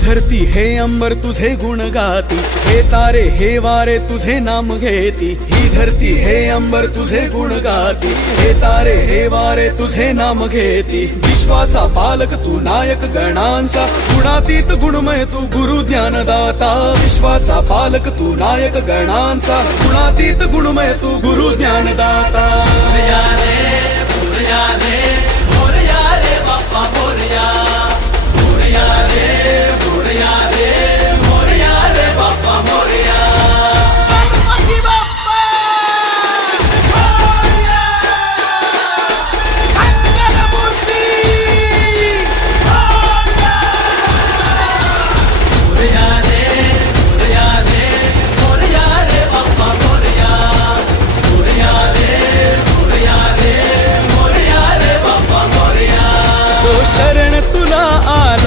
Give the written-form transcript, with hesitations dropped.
धरती हे अंबर तुझे गुण गाती, हे तारे हे वारे तुझे नाम घेती। ही धरती हे अंबर तुझे गुण गाती, हे तारे हे वारे तुझे नाम घेती। विश्वाचा पालक तू नायक गणांचा, गुणातीत गुणमय तू गुरु ज्ञानदाता। विश्वाचा पालक तू नायक गणांचा, गुणातीत गुणमय तू गुरु ज्ञानदाता। मोरया रे मोरया रे मोरया रे बाप्पा मोरया।